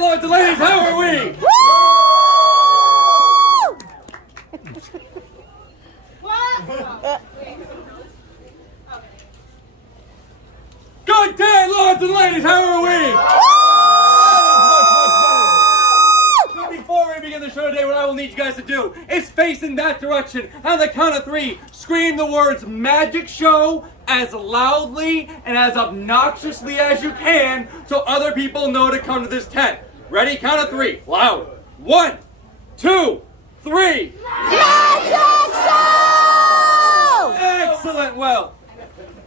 lords and ladies, how are we? Good day, lords and ladies, how are we? So before we begin the show today, what I will need you guys to do is face in that direction. On the count of 3, scream the words magic show as loudly and as obnoxiously as you can so other people know to come to this tent. Ready? Count of 3. Loud. 1, 2, 3. Magic show! Excellent. Well,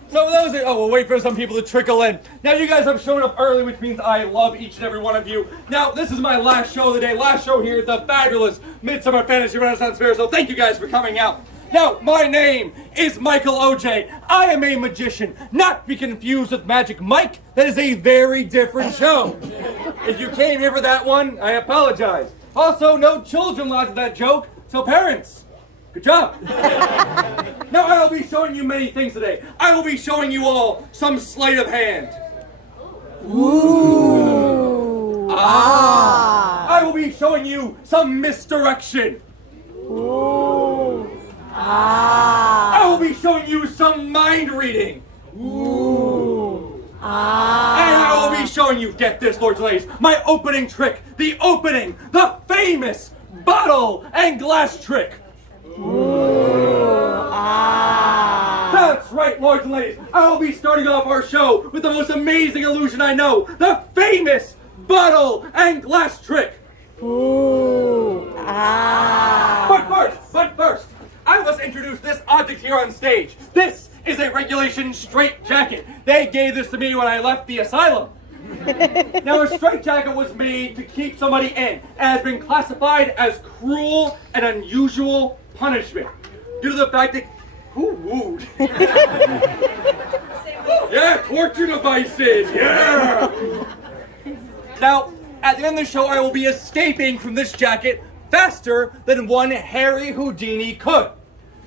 so those are, we'll wait for some people to trickle in. Now you guys have shown up early, which means I love each and every one of you. Now this is my last show of the day, last show here at the fabulous Midsummer Fantasy Renaissance Fair, so thank you guys for coming out. Now, my name is Michael OJ. I am a magician, not to be confused with Magic Mike. That is a very different show. If you came here for that one, I apologize. Also, no children laughed at that joke, so parents, good job. Now, I will be showing you many things today. I will be showing you all some sleight of hand. Ooh. I will be showing you some misdirection. Ooh. I will be showing you some mind reading. Ooh. And I will be showing you, get this, lords and ladies, my opening trick. The famous bottle and glass trick. That's right, lords and ladies. I will be starting off our show with the most amazing illusion I know. The famous bottle and glass trick. But first, I must introduce this object here on stage. This is a regulation straitjacket. They gave this to me when I left the asylum. Now, a straitjacket was made to keep somebody in and has been classified as cruel and unusual punishment due to the fact that who wooed? Yeah, torture devices. Yeah. Now, at the end of the show, I will be escaping from this jacket faster than one Harry Houdini could.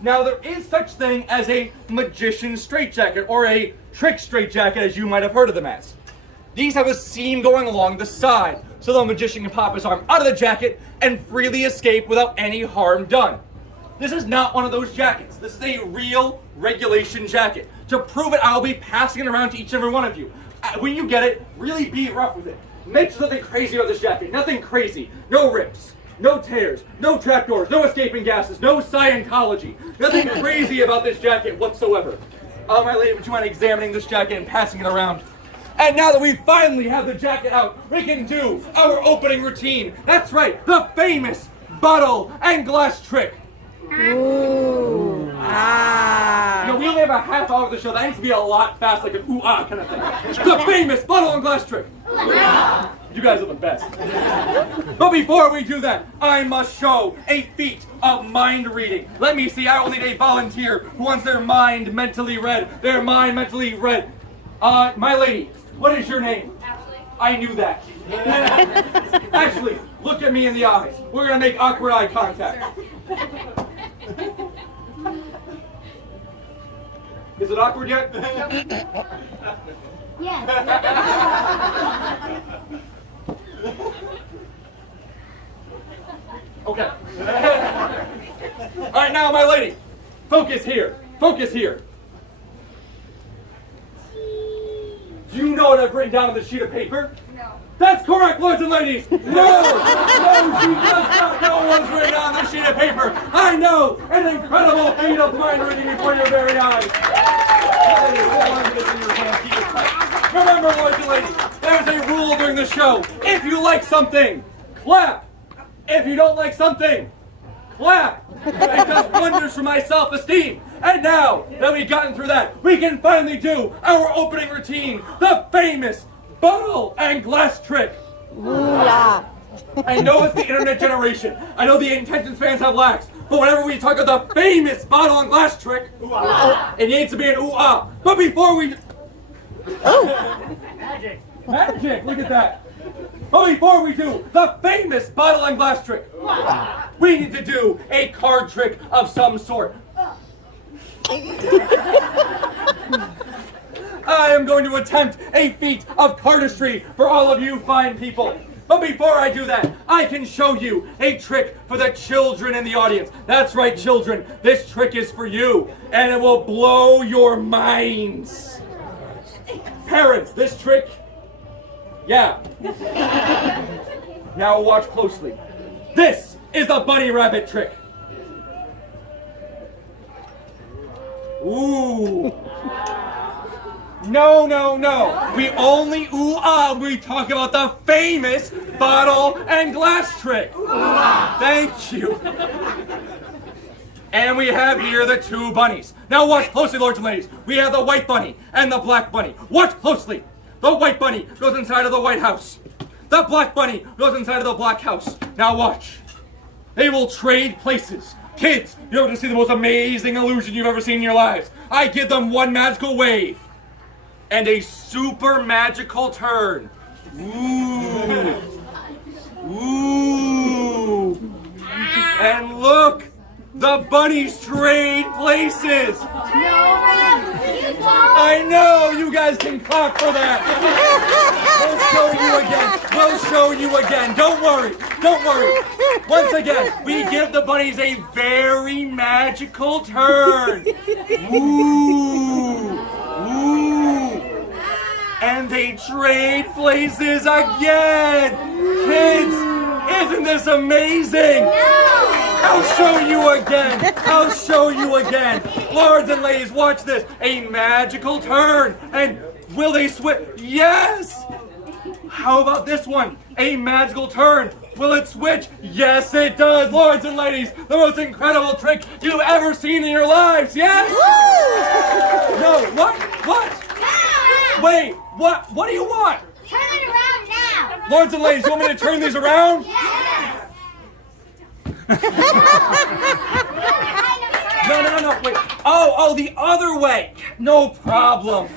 Now, there is such thing as a magician straitjacket, or a trick straitjacket, as you might have heard of them as. These have a seam going along the side, so the magician can pop his arm out of the jacket and freely escape without any harm done. This is not one of those jackets. This is a real regulation jacket. To prove it, I'll be passing it around to each and every one of you. When you get it, really be rough with it. Make sure nothing crazy about this jacket. Nothing crazy. No rips. No tears, no trapdoors, no escaping gases, no Scientology. Nothing crazy about this jacket whatsoever. My lady, would you mind examining this jacket and passing it around? And now that we finally have the jacket out, we can do our opening routine. That's right, the famous bottle and glass trick. Ooh. You know, we only have a half hour of the show. That needs to be a lot fast, like an ooh-ah kind of thing. The famous bottle and glass trick. You guys are the best. But before we do that, I must show a feat of mind reading. Let me see, I will need a volunteer who wants their mind mentally read. Their mind mentally read. My lady, what is your name? Ashley. I knew that. Ashley, look at me in the eyes. We're gonna make awkward eye contact. Is it awkward yet? Yes. Okay. All right, now, my lady, focus here. Focus here. Do you know what I've written down on this sheet of paper? No. That's correct, lords and ladies. No, she does not know what's written on this sheet of paper. I know an incredible feat of mind reading before your very eyes. Remember, lords and ladies, there's a rule during the show. If you like something, clap. If you don't like something, clap. It does wonders for my self-esteem. And now that we've gotten through that, we can finally do our opening routine, the famous bottle and glass trick. Ooh-la. I know it's the internet generation. I know the attention spans have lax. But whenever we talk about the famous bottle and glass trick, it needs to be an ooh-ah. But before we... Magic. Magic, look at that. But before we do the famous bottle and glass trick, we need to do a card trick of some sort. I am going to attempt a feat of cardistry for all of you fine people. But before I do that, I can show you a trick for the children in the audience. That's right, children. This trick is for you, and it will blow your minds. Parents, this trick, yeah. Now watch closely. This is the bunny rabbit trick. Ooh. No, no, no. We only ooh-ah when we talk about the famous bottle and glass trick. Thank you. And we have here the two bunnies. Now watch closely, lords and ladies. We have the white bunny and the black bunny. Watch closely. The white bunny goes inside of the White House. The black bunny goes inside of the black house. Now watch. They will trade places. Kids, you're going to see the most amazing illusion you've ever seen in your lives. I give them one magical wave and a super magical turn. Ooh. Ooh. And look, the bunnies trade places. I know, you guys can clap for that. We'll show you again. Don't worry. Once again, we give the bunnies a very magical turn. Ooh. And they trade places again. Kids, isn't this amazing? I'll show you again. Lords and ladies, watch this. A magical turn. And will they switch? Yes. How about this one? A magical turn. Will it switch? Yes, it does. Lords and ladies, the most incredible trick you've ever seen in your lives. Yes? No, what? Wait, what do you want? Turn it around now. Lords and ladies, you want me to turn these around? Yes. No, wait. Oh, the other way. No problem.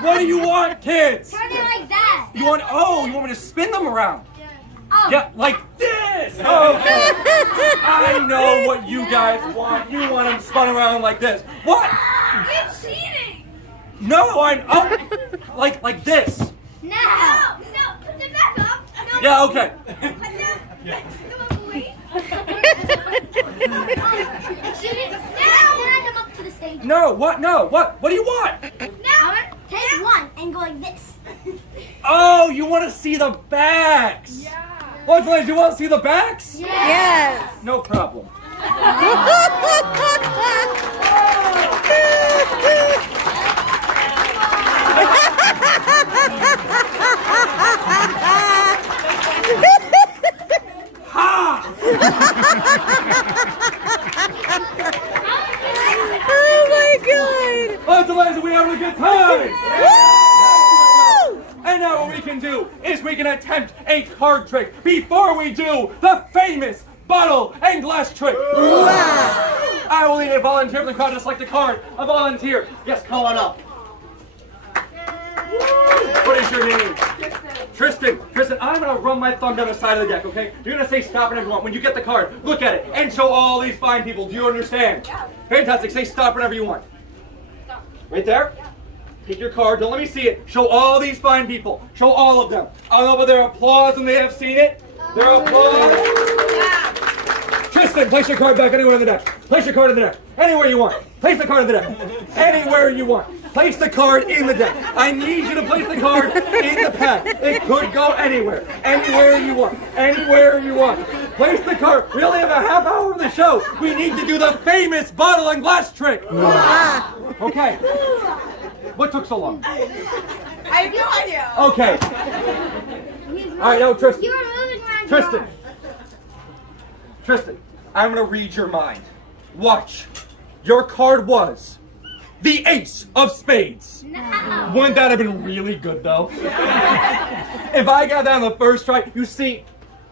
What do you want, kids? Turn it like that. You want me to spin them around? Oh. Yeah, like this. Okay. I know what you guys want. You want them spun around like this. What? You're cheating. No, like this. No, put them back up. No. Yeah, okay. Put them. Now come up to the stage. No, what? What do you want? Now take one and go like this. Oh, you want to see the backs? Yeah. Lords and ladies, you want to see the backs? Yes. No problem. Ha! Oh my god. Lords and ladies, we having a good time. Woo! And now what we can do is we can attempt a card trick before we do the famous bottle and glass trick. I will need a volunteer from the crowd to select a card. A volunteer. Yes, come on up. What is your name? Tristan. Tristan, I'm going to run my thumb down the side of the deck, okay? You're going to say stop whenever you want. When you get the card, look at it and show all these fine people. Do you understand? Yeah. Fantastic. Say stop whenever you want. Stop. Right there? Yeah. Take your card. Don't let me see it. Show all these fine people. Show all of them. I don't know about their applause when they have seen it. Their applause. Yeah. Tristan, place your card back anywhere in the deck. Place your card in the deck. Anywhere you want. Place the card in the deck. Anywhere you want. Place the card in the deck. I need you to place the card in the pack. It could go anywhere. Anywhere you want. Anywhere you want. Place the card. We only have a half hour of the show. We need to do the famous bottle and glass trick. Okay. What took so long? I have no idea. Okay. All right, now Tristan. You were moving around. Tristan, I'm going to read your mind. Watch. Your card was the Ace of Spades. No. Wouldn't that have been really good, though? If I got that on the first try, you see,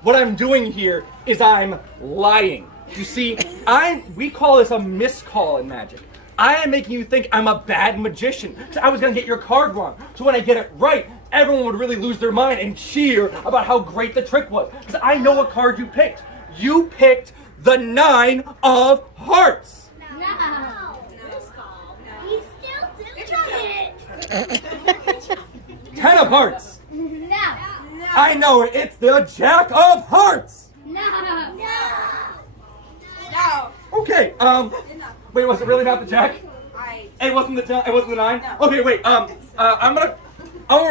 what I'm doing here is I'm lying. You see, we call this a miscall in magic. I am making you think I'm a bad magician. So I was going to get your card wrong. So when I get it right, everyone would really lose their mind and cheer about how great the trick was. Because I know what card you picked. You picked the 9 of Hearts. No. He's still doing it. 10 of Hearts. No. I know it. It's the Jack of Hearts. No. No. Okay. Wait, was it really not the Jack? It wasn't the 10. It wasn't the 9. No. Okay, wait. I'm gonna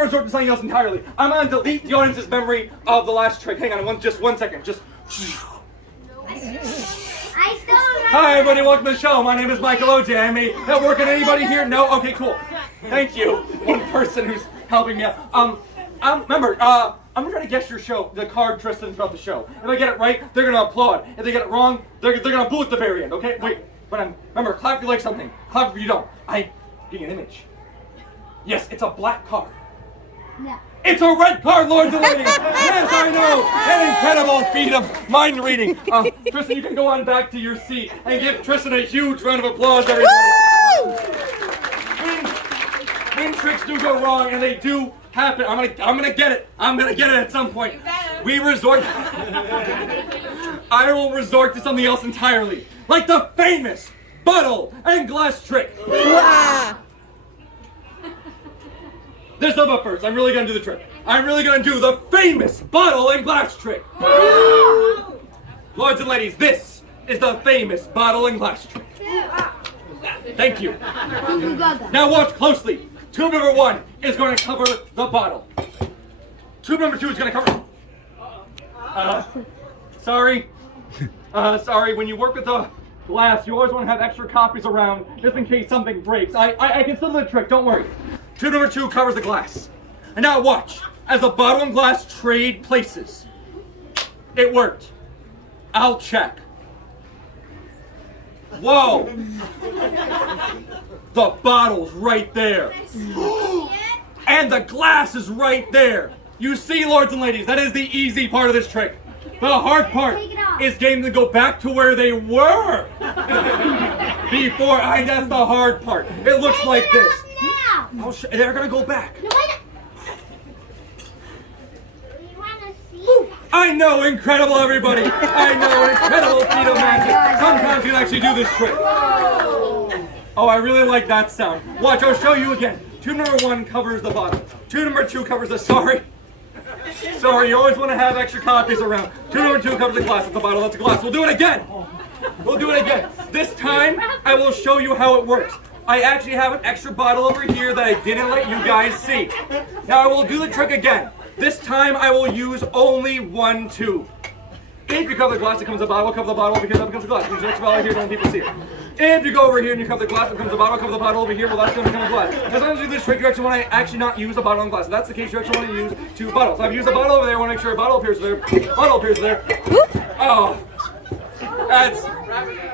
resort to something else entirely. I'm gonna delete the audience's memory of the last trick. Hang on, just 1 second. Just. I still remember. Hi, everybody. Welcome to the show. My name is Michael OJ. I'm a network. Anybody here? No. Okay, cool. Thank you. One person who's helping me out. Remember, I'm gonna try to guess your show, the card Tristan throughout the show. If I get it right, they're gonna applaud. If they get it wrong, they're gonna boo at the very end. Okay? Wait. But remember, clap if you like something. Clap if you don't. I'm getting an image. Yes, it's a black card. No. It's a red card, lords and ladies. Yes, I know. An incredible feat of mind reading. Tristan, you can go on back to your seat and give Tristan a huge round of applause, everybody. When tricks do go wrong, and they do happen, I'm gonna get it. I'm gonna get it at some point. We resort. I will resort to something else entirely, like the famous bottle and glass trick. This up first. I'm really gonna do the trick. I'm really gonna do the famous bottle and glass trick. Lords and ladies, this is the famous bottle and glass trick. Thank you. Now watch closely. Tube number 1 is going to cover the bottle. Tube number 2 is going to cover. Sorry. Sorry. When you work with the glass, you always want to have extra copies around just in case something breaks. I can still do the trick. Don't worry. Tube number 2 covers the glass. And now watch as the bottle and glass trade places. It worked. I'll check. Whoa! The bottle's right there. And the glass is right there. You see, lords and ladies, that is the easy part of this trick. The hard part is getting them to go back to where they were before. That's the hard part. It looks like this. They're gonna go back. I know, incredible, everybody. I know, incredible feat of magic. Sometimes you can actually do this trick. Oh, I really like that sound. Watch, I'll show you again. Tube number 1 covers the bottle. Tube number 2 covers the, sorry, you always want to have extra copies around. Tube number 2 covers the glass. That's the bottle, that's the glass. We'll do it again. We'll do it again. This time, I will show you how it works. I actually have an extra bottle over here that I didn't let you guys see. Now I will do the trick again. This time I will use only 1 tube. If you cover the glass, it becomes a bottle. Cover the bottle over here, that becomes a glass. Use the extra bottle here, don't people see it. If you go over here and you cover the glass, it becomes a bottle. Cover the bottle over here, well, that's going to become a glass. As long as you do this trick, you actually want to actually not use a bottle and glass. If that's the case, you actually want to use 2 bottles. So I've used a bottle over there. I want to make sure a bottle appears there. Bottle appears there. Oh,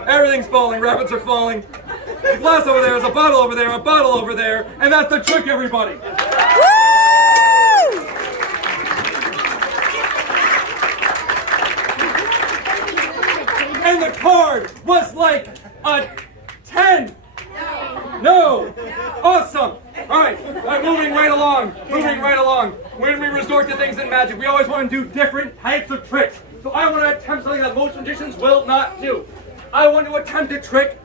everything's falling. Rabbits are falling. The glass over there, there's a bottle over there, a bottle over there, and that's the trick, everybody. And the card was like a 10. No. Awesome. All right, moving right along. When we resort to things in magic, we always want to do different types of tricks. So I want to attempt something that most magicians will not do. I want to attempt a trick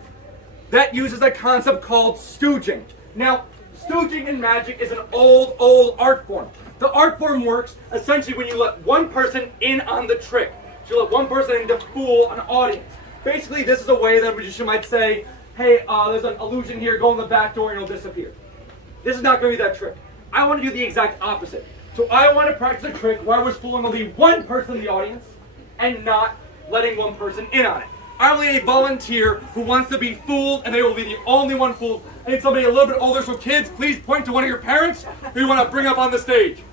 that uses a concept called stooging. Now, stooging in magic is an old art form. The art form works essentially when you let one person in on the trick. So you let one person in to fool an audience. Basically, this is a way that a magician might say, hey, there's an illusion here, go in the back door and it'll disappear. This is not going to be that trick. I want to do the exact opposite. So I want to practice a trick where I was fooling only one person in the audience and not letting one person in on it. I will need a volunteer who wants to be fooled, and they will be the only one fooled. I need somebody a little bit older, so kids, please point to one of your parents who you want to bring up on the stage.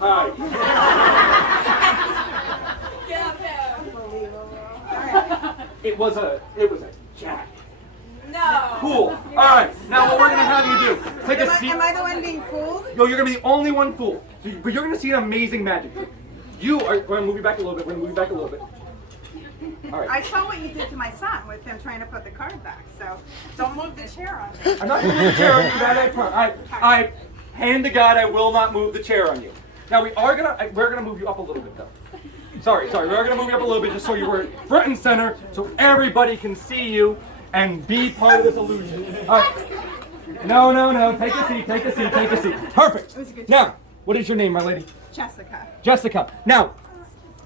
Hi. It was a jack. No. Cool. All right. Now what we're gonna have you do? Take a seat. Am I the one being fooled? No, you're gonna be the only one fooled. But you're gonna see an amazing magic trick. We're gonna move you back a little bit. All right. I saw what you did to my son with him trying to put the card back, so don't move the chair on me. I'm not moving the chair on you, that I promise. I hand to God, I will not move the chair on you. Now we're gonna move you up a little bit though. Sorry, we're gonna move you up a little bit just so you were front and center, so everybody can see you and be part of this illusion. All right. No. Take a seat. Perfect. Now, What is your name, my lady? Jessica. Jessica. Now,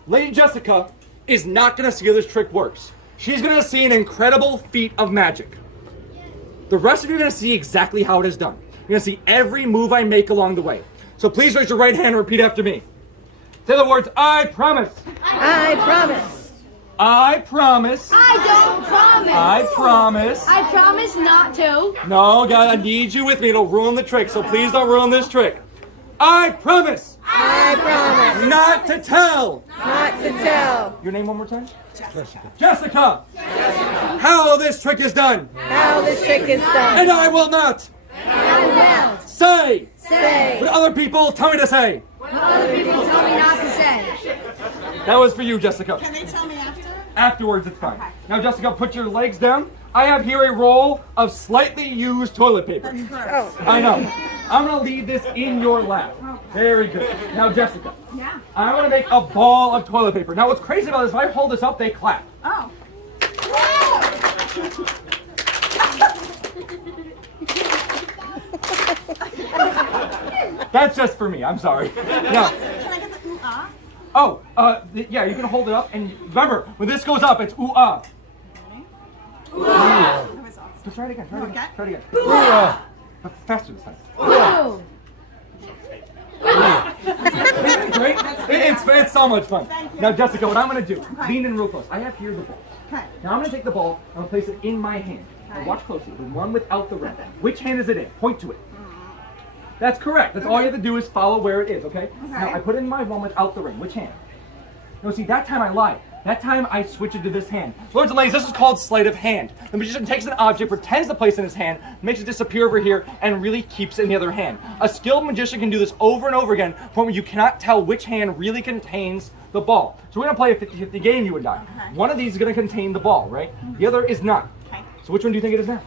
Lady Jessica is not going to see how this trick works. She's going to see an incredible feat of magic. The rest of you are going to see exactly how it is done. You're going to see every move I make along the way. So please raise your right hand and repeat after me. Say the words, I promise. I promise. I promise. I don't promise. I promise. I promise not to. No, God, I need you with me. It'll ruin the trick, so please don't ruin this trick. I promise I promise not to tell. not to tell Your name one more time? Jessica. How this trick is done. how this trick is done. And I will not say Say what other people tell me to say. Other people tell me not to say. That was for you, Jessica. Can they tell me after? Afterwards, it's fine. Now, Jessica, put your legs down. I have here a roll of slightly used toilet paper. Gross. I know. I'm going to leave this in your lap. Very good. Now, Jessica, Yeah. I'm going to make a ball of toilet paper. Now, what's crazy about this, if I hold this up, they clap. Oh. That's just for me. I'm sorry. Now, Can I get the ooh-ah? oh, yeah, you can hold it up. And remember, when this goes up, it's ooh-ah. That was awesome. So try it again. Try it again. Okay. Try it again. Ooh-ah. Faster this time. Whoa. Isn't it great? It's so much fun. Thank you. Now, Jessica, what I'm going to do, Okay. lean in real close. I have here the ball. Okay. Now, I'm going to take the ball, I'm going to place it in my hand. Now, Okay. watch closely. The one without the ring. Which hand is it in? Point to it. That's correct. That's all you have to do is follow where it is, okay? Now, I put in my one without the ring. Which hand? No, see, that time I lied. That time I switch it to this hand. Lords and ladies, this is called sleight of hand. The magician takes an object, pretends to place it in his hand, makes it disappear over here, and really keeps it in the other hand. A skilled magician can do this over and over again, to the point where you cannot tell which hand really contains the ball. So we're gonna play a 50-50 game, you and I. One of these is gonna contain the ball, right? The other is not. Okay. So which one do you think it is now?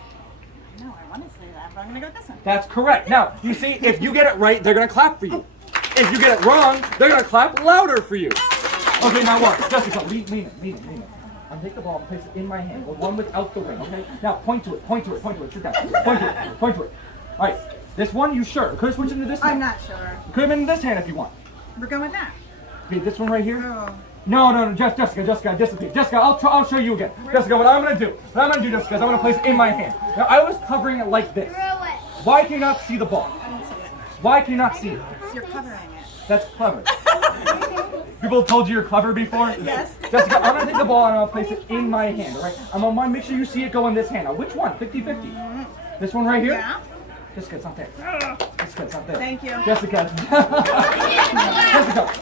No, I want to say that, but I'm going to go with this one. That's correct. Now, you see, if you get it right, they're gonna clap for you. If you get it wrong, they're gonna clap louder for you. Okay, now watch. Jessica, lean it. I'll take the ball and place it in my hand. The one without the ring, okay? Now, point to it. Sit down. Point to it. All right, this one, you sure? Could have switched into this I'm hand. not sure. Could have been in this hand if you want. We're going with that. Okay, this one right here. Oh. No, Jessica, dissipate. Jessica, I'll show you again. Jessica, what I'm gonna do, Jessica, is I'm gonna place it in my hand. Now, I was covering it like this. Why can you not see the ball? I don't see it. Why can you not see it? You're covering it. That's clever. People told you you're clever before? Yes. Jessica, I'm going to take the ball and I'm going to place it in my hand, all right? I'm going to make sure you see it go in this hand. Now, which one? 50-50. This one right here? Yeah. Jessica, it's not there. Jessica, it's not there. Thank you. Jessica.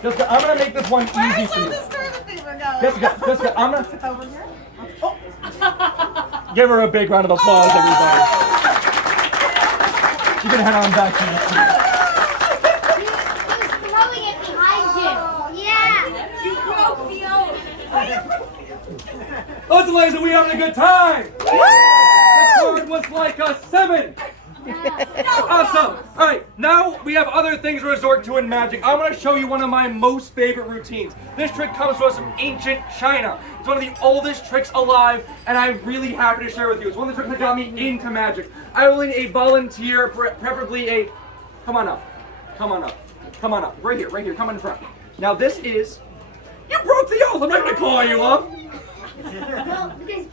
Jessica, I'm going to make this one Where easy is for you. this toilet paper going? Jessica, I'm going to Over here? Oh. give her a big round of applause, everybody. You can head on back to the seat. He was throwing it behind you. Yeah. You broke the Ladies and ladies, are we having a good time? The card was like a 7. Awesome. All right, now we have other things to resort to in magic. I'm going to show you one of my most favorite routines. This trick comes to us from ancient China. It's one of the oldest tricks alive, and I'm really happy to share with you. It's one of the tricks that got me into magic. I will need a volunteer, preferably a... Come on up. Right here. Come in front. Now this is... You broke the oath. I'm not going to call you up.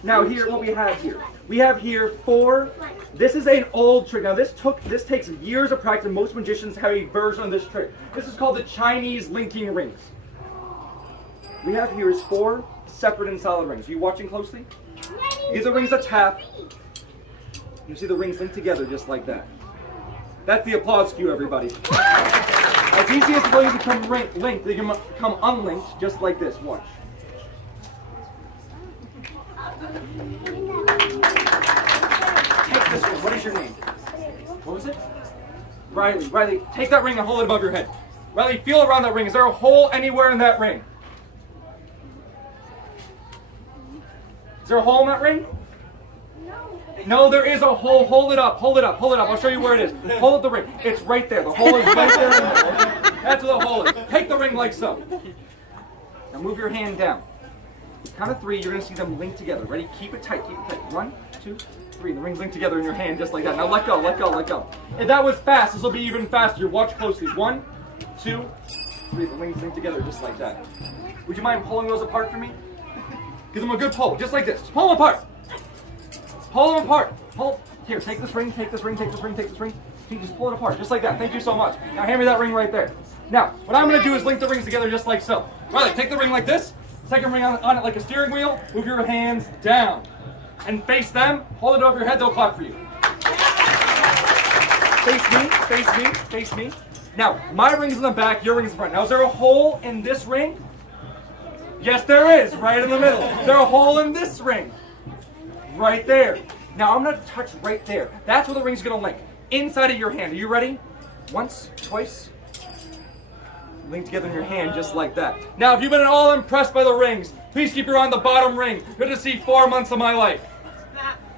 Now here, what we have here. We have here 4. This is an old trick. Now this takes years of practice, and most magicians have a version of this trick. This is called the Chinese linking rings. We have here is 4 separate and solid rings. Are you watching closely? These are rings that tap. You see the rings linked together just like that. That's the applause cue, everybody. As easy as ways become linked, they can become unlinked just like this. Watch. Take this one. What is your name? What was it? Riley. Riley, take that ring and hold it above your head. Riley, feel around that ring. Is there a hole anywhere in that ring? Is there a hole in that ring? No, there is a hole. Hold it up. I'll show you where it is. Hold up the ring. It's right there. The hole is right there. That's where the hole is. Take the ring like so. Now move your hand down. Count of 3, you're going to see them linked together. Ready? Keep it tight. 1, 2, 3. The rings linked together in your hand just like that. Now let go. If that was fast, this will be even faster. Watch closely. 1, 2, 3. The rings link together just like that. Would you mind pulling those apart for me? Give them a good pull, just like this. Just pull them apart. Pull them apart. Pull. Here, take this ring, take this ring, take this ring, take this ring. See, just pull it apart, just like that. Thank you so much. Now hand me that ring right there. Now, what I'm going to do is link the rings together just like so. Riley, take the ring like this. Second ring on it like a steering wheel. Move your hands down. And face them. Hold it over your head, they'll clap for you. Face me, face me, face me. Now, my ring's in the back, your ring's in the front. Now, is there a hole in this ring? Yes, there is, right in the middle. Is there a hole in this ring? Right there. Now, I'm going to touch right there. That's where the ring's going to link. Inside of your hand. Are you ready? Once, twice. Link together in your hand just like that. Now, if you've been at all impressed by the rings, please keep your eye on the bottom ring. You're going to see 4 months of my life.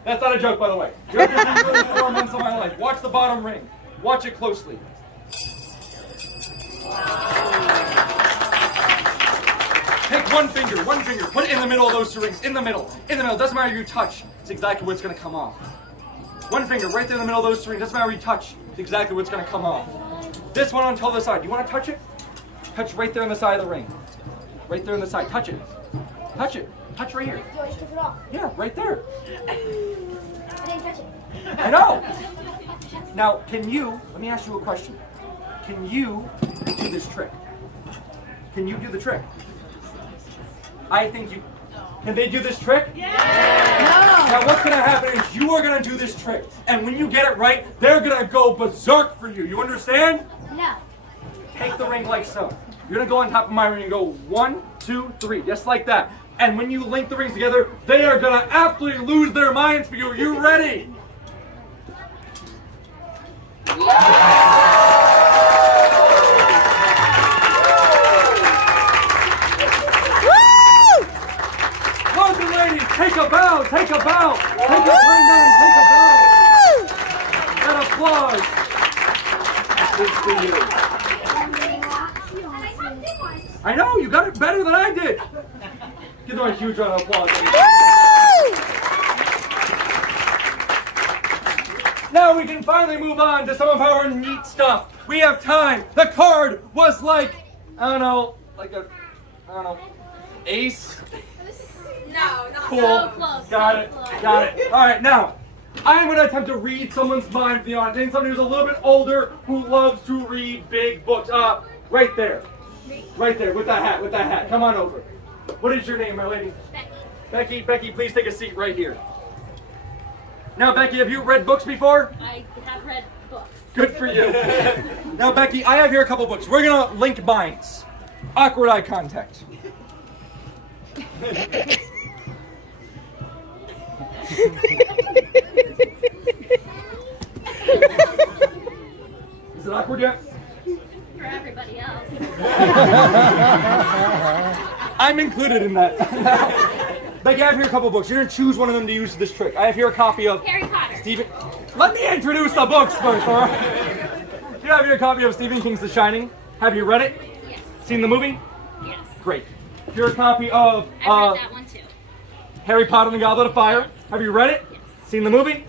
That's not a joke, by the way. You're going to see really 4 months of my life. Watch the bottom ring. Watch it closely. Take one finger, put it in the middle of those 2 rings. In the middle. Doesn't matter if you touch. It's exactly what's going to come off. One finger right there in the middle of those 2 rings. Doesn't matter where you touch. It's exactly what's going to come off. This one on the other side. Do you want to touch it? Touch right there on the side of the ring. Right there on the side. Touch it. Touch it. Touch right here. Do I strip it off? Yeah, right there. I didn't touch it. I know. Now, let me ask you a question. Can you do this trick? Can you do the trick? I think you... Can they do this trick? Yeah! Now what's going to happen is you are going to do this trick. And when you get it right, they're going to go berserk for you. You understand? No. Take the ring like so. You're going to go on top of my ring and go 1, 2, 3, just like that. And when you link the rings together, they are going to absolutely lose their minds for you. Are you ready? Ladies and ladies, take a bow, take a bow. Take a ring down, take a bow. An applause is for you. I know, you got it better than I did. Give them a huge round of applause. Now we can finally move on to some of our neat stuff. We have time. The card was like, I don't know, ace. No, not Cool. So close. Got it. Got it. All right, now I'm going to attempt to read someone's mind for the audience. I think somebody who's a little bit older who loves to read big books. Right there. Right there with that hat. With that hat. Come on over. What is your name, my lady? Becky. Becky, please take a seat right here. Now, Becky, have you read books before? I have read books. Good for you. Now, Becky, I have here a couple books. We're going to link minds. Awkward eye contact. Is it awkward yet? For everybody else. I'm included in that. Becky, I have here a couple books. You're going to choose one of them to use this trick. I have here a copy of Harry Potter. Stephen... Let me introduce the books first, all right? You have here a copy of Stephen King's The Shining. Have you read it? Yes. Seen the movie? Yes. Great. Here's a copy of I read that one too. Harry Potter and the Goblet of Fire. Yes. Have you read it? Yes. Seen the movie?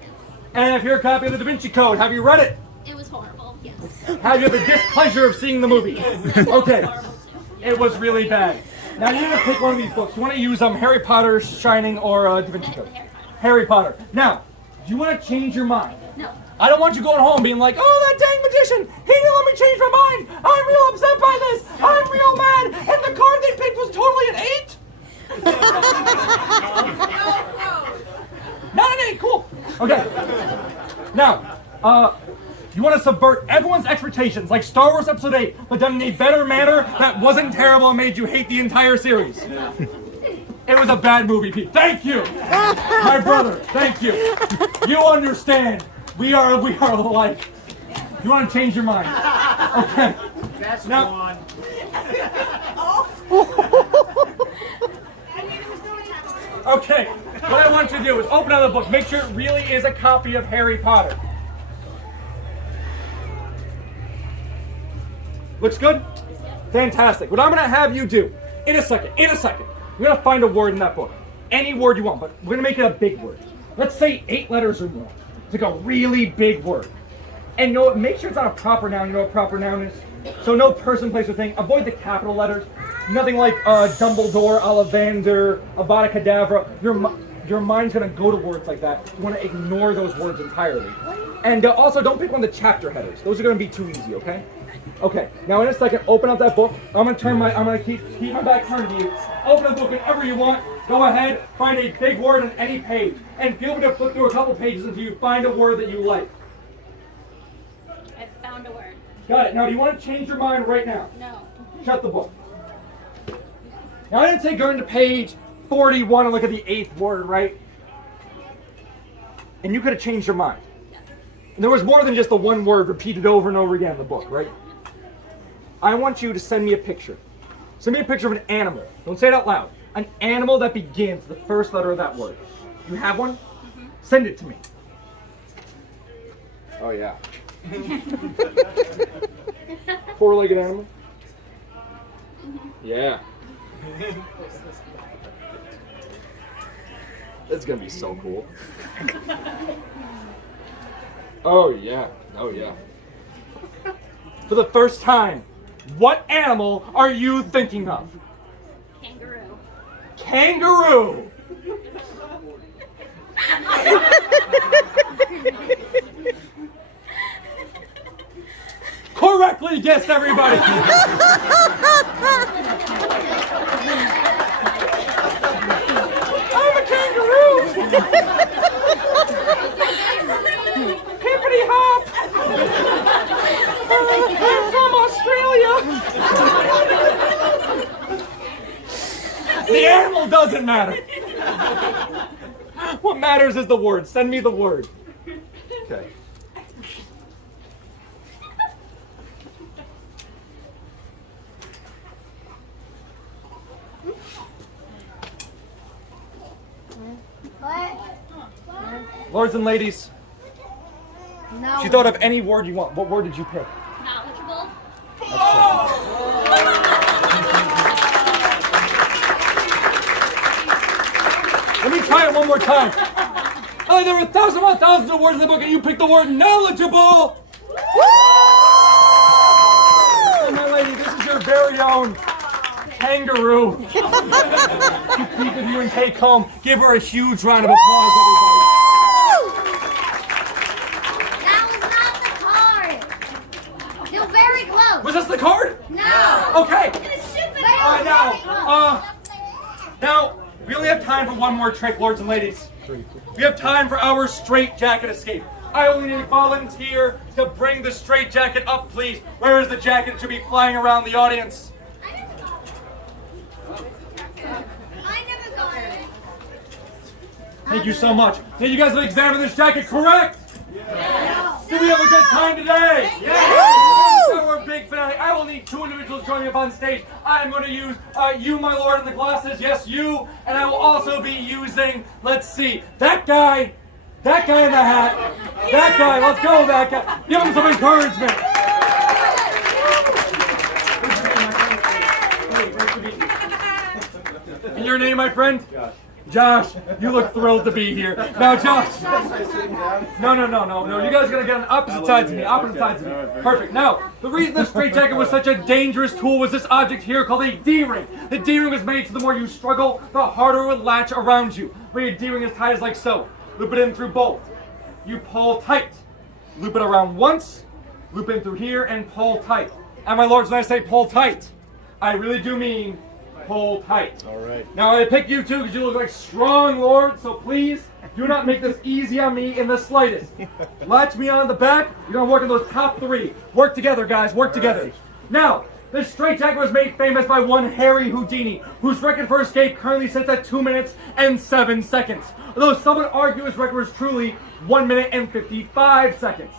And I have here a copy of the Da Vinci Code. Have you read it? It was horrible. Yes. Have you had the displeasure of seeing the movie? Okay. Horrible too. It was really bad. Now you're gonna pick one of these books. You want to use Harry Potter, Shining, or Da Vinci Code? Harry Potter. Now, do you want to change your mind? No. I don't want you going home being like, oh, that dang magician, he didn't let me change my mind. I'm real upset by this. I'm real mad. And the card they picked was totally an 8. Not an 8, cool. Okay. Now, you want to subvert everyone's expectations, like Star Wars Episode 8, but done in a better manner that wasn't terrible and made you hate the entire series. It was a bad movie, Pete. Thank you. My brother, thank you. You understand. We are alike. You want to change your mind? Okay. That's Now- one. Okay. What I want you to do is open up the book. Make sure it really is a copy of Harry Potter. Looks good? Fantastic. What I'm going to have you do, in a second, we're going to find a word in that book. Any word you want, but we're going to make it a big word. Let's say 8 letters or more. It's like a really big word. And you know what? Make sure it's not a proper noun. You know what a proper noun is? So no person, place, or thing. Avoid the capital letters. Nothing like Dumbledore, Ollivander, Avada Kedavra. Your mind's gonna go to words like that. You wanna ignore those words entirely. And also don't pick one of the chapter headers. Those are gonna be too easy, okay? Okay, now in a second, open up that book. I'm gonna keep my back turned to you. Open the book whenever you want. Go ahead, find a big word on any page. And feel free to flip through a couple pages until you find a word that you like. I found a word. Got it. Now, do you want to change your mind right now? No. Shut the book. Now, I didn't say go into page 41 and look at the 8th word, right? And you could have changed your mind. And there was more than just the one word repeated over and over again in the book, right? I want you to send me a picture. Send me a picture of an animal. Don't say it out loud. An animal that begins with the first letter of that word. You have one? Mm-hmm. Send it to me. Oh, yeah. Four-legged animal? Yeah. That's gonna be so cool. Oh yeah, oh yeah. For the first time, what animal are you thinking of? Kangaroo. Kangaroo! Correctly guessed, everybody! I'm a kangaroo! Hippity hop! I'm from Australia! The animal doesn't matter. What matters is the word. Send me the word. Okay. Lords and ladies, No. she thought of any word you want. What word did you pick? Knowledgeable. Let me try it one more time. Oh, there were thousands of words in the book, and you picked the word knowledgeable. Oh, my lady, this is your very own kangaroo. To keep with you and take home. Give her a huge round of applause, everybody. That was not the card. You're very close. Was this the card? No. Okay. Now. Now, we only have time for one more trick, lords and ladies. We have time for our straitjacket escape. I only need a volunteer to bring the straitjacket up, please. Where is the jacket? It should be flying around the audience. I never got it. Thank you so much. Did you guys have examined this jacket correct? Yeah. Did we have a good time today? Yeah! So we're big finale. I will need 2 individuals joining me up on stage. I'm going to use you, my lord, in the glasses. Yes, you. And I will also be using, let's see, that guy in the hat. That guy. Let's go, that guy. Give him some encouragement. And your name, my friend? Josh, you look thrilled to be here. Now, Josh. No. You guys are going to get on opposite sides of me. Opposite sides of me. Perfect. Now, the reason the straitjacket was such a dangerous tool was this object here called a D-ring. The D-ring was made so the more you struggle, the harder it would latch around you. But your D-ring is tied as like so. Loop it in through both. You pull tight. Loop it around once. Loop in through here and pull tight. And my lords, when I say pull tight, I really do mean pull tight. All right. Now I picked you two because you look like strong lords, so please do not make this easy on me in the slightest. Latch me on the back. You're gonna work on those top 3. Work together, guys. Work together. Right. Now, this straitjacket was made famous by one Harry Houdini, whose record for escape currently sits at 2 minutes and 7 seconds. Although some would argue his record was truly 1 minute and 55 seconds.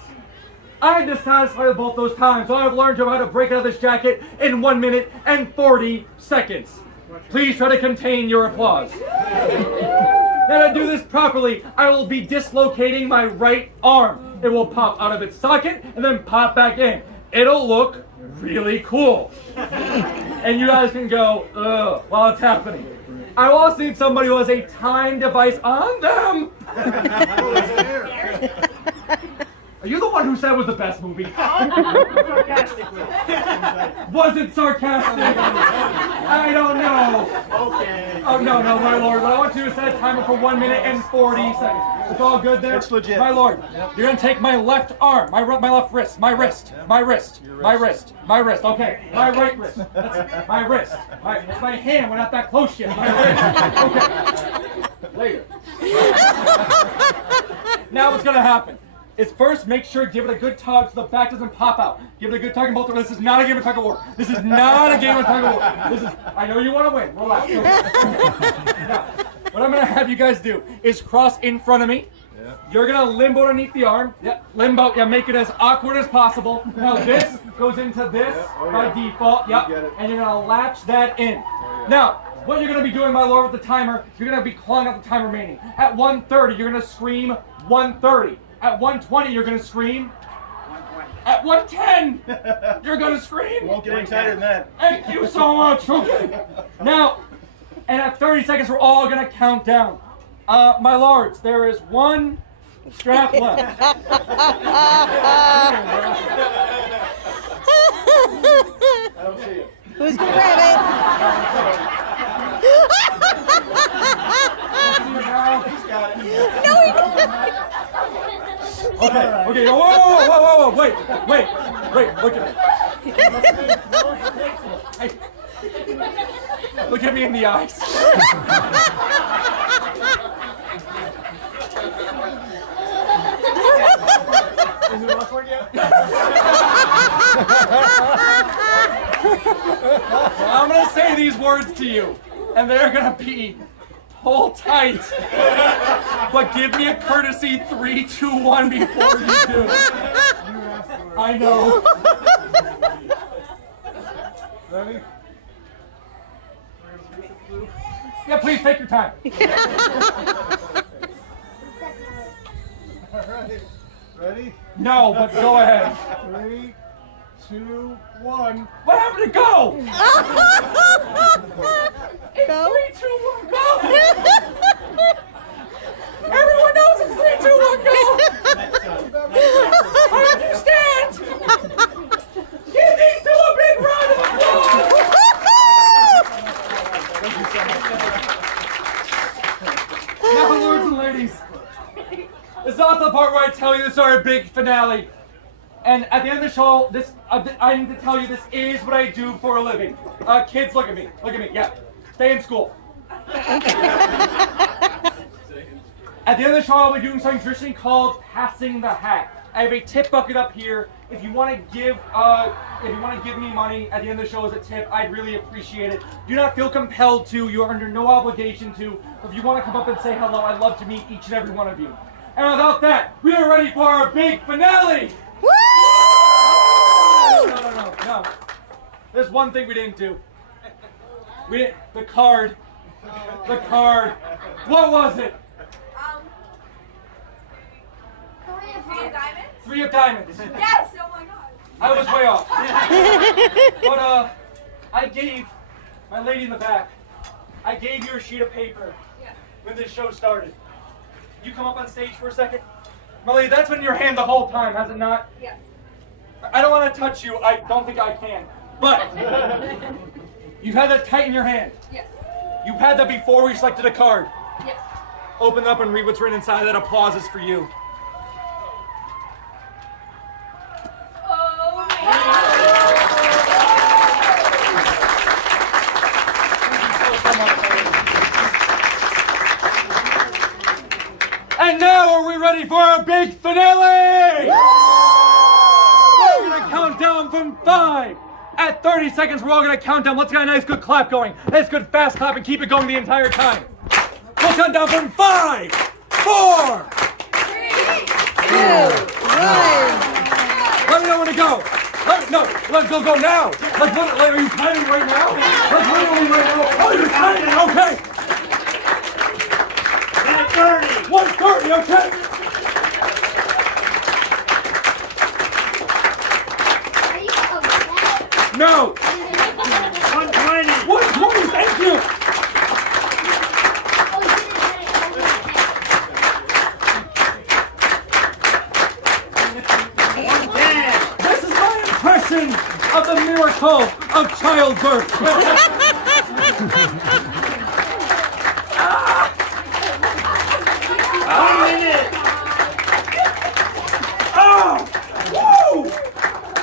I'm dissatisfied with both those times, so I've learned how to break out of this jacket in 1 minute and 40 seconds. Please try to contain your applause. Now to do this properly, I will be dislocating my right arm. It will pop out of its socket and then pop back in. It'll look really cool. And you guys can go, ugh, while it's happening. I will also need somebody who has a time device on them. Are you the one one who said it was the best movie. Sarcastically. Was it sarcastic? I don't know. Okay. Oh, no, my lord. What I want you to set a timer for 1 minute and 40 seconds. It's all good there? It's legit. My lord, you're going to take my left arm, my left wrist, my wrist. Okay, my right wrist. That's my wrist. My hand, we're not that close yet. My wrist. Okay. Later. Now what's going to happen is first make sure give it a good tug so the back doesn't pop out. Give it a good tug in both of them. This is not a game of tug of war. This is not a game of tug of war. This is, I know you want to win. Relax. Now, what I'm going to have you guys do is cross in front of me. Yeah. You're going to limbo underneath the arm. Yeah, limbo. Yeah, make it as awkward as possible. Now this goes into this by default. Yep. And you're going to latch that in. Now, what you're going to be doing, my lord, with the timer, you're going to be clawing out the time remaining. At 1:30, you're going to scream 1:30. At 1:20, you're going to scream. At 1:10, you're going to scream. Won't get any tighter than that. Thank you so much. Okay. Now, and at 30 seconds, we're all going to count down. My lords, there is one strap left. I don't see it. Who's gonna grab it? He's got it. No, he didn't. Okay, whoa, wait, look at me. Hey. Look at me in the eyes. Is it awkward yet? I'm gonna say these words to you, and they're gonna be pull tight. But give me a courtesy 3, 2, 1 before you do. I know. Ready? Yeah, please take your time. All right. Ready? No, but go ahead. 3, 2, 1. What happened to go? It's Go? 3, 2, 1, go! Everyone knows it's 3, 2, 1, go! I understand! Give these two a big round of applause! Now, lords and ladies, this is also the part where I tell you this is our big finale. And at the end of the show, I need to tell you this is what I do for a living. Kids, look at me. Yeah, stay in school. At the end of the show, I'll be doing something traditionally called passing the hat. I have a tip bucket up here. If you want to give me money at the end of the show as a tip, I'd really appreciate it. Do not feel compelled to. You are under no obligation to. If you want to come up and say hello, I'd love to meet each and every one of you. And without that, we are ready for our big finale. Woo! No. There's one thing we didn't do. The card. What was it? 3 of diamonds? 3 of diamonds. Yes! Oh my god. I was way off. But I gave my lady in the back. I gave you a sheet of paper when this show started. You come up on stage for a second. My lady, that's been in your hand the whole time, has it not? Yes. I don't want to touch you. I don't think I can. But you've had that tight in your hand. Yes. You've had that before we selected a card. Yes. Open it up and read what's written inside. That applause is for you. Oh my god. And now are we ready for our big finale? We're going to count down from 5. At 30 seconds, we're all going to count down. Let's get a nice good clap going. Nice good fast clap and keep it going the entire time. We'll count down from 5, 4. 3, 2, 1. Let me know when to go. Let's go now. Are you timing right now? Let's literally right now. Oh, you're timing, okay. 1:30, okay. Are you upset? No. 120. 1:20, thank you. Oh, you didn't get it. of the miracle of childbirth. Woo!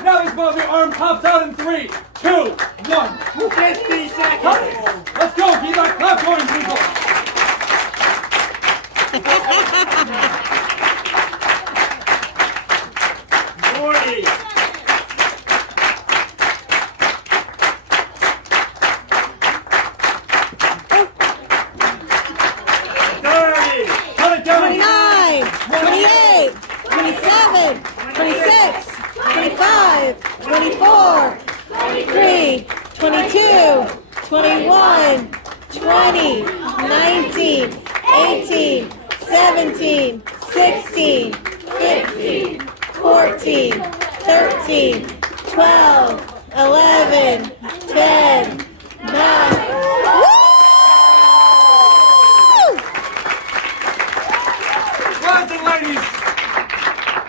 Now this moment, the arm pops out in 3, 2, 1. 50 seconds. Let's go. Keep that clap going, people. Cut it down. 29, 28, 27, 26, 25, 24, 23, 22, 21, 20, 19, 18, 17, 16, 15, 14, 13, 12, 11, 10, 9. Lads and ladies,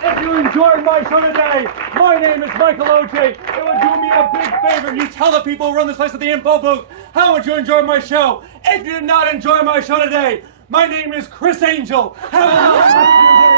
if you enjoyed my show today, my name is Michael O.J. It would do me a big favor if you tell the people who run this place at the info booth how much you enjoyed my show. If you did not enjoy my show today, my name is Chris Angel. Have a nice day.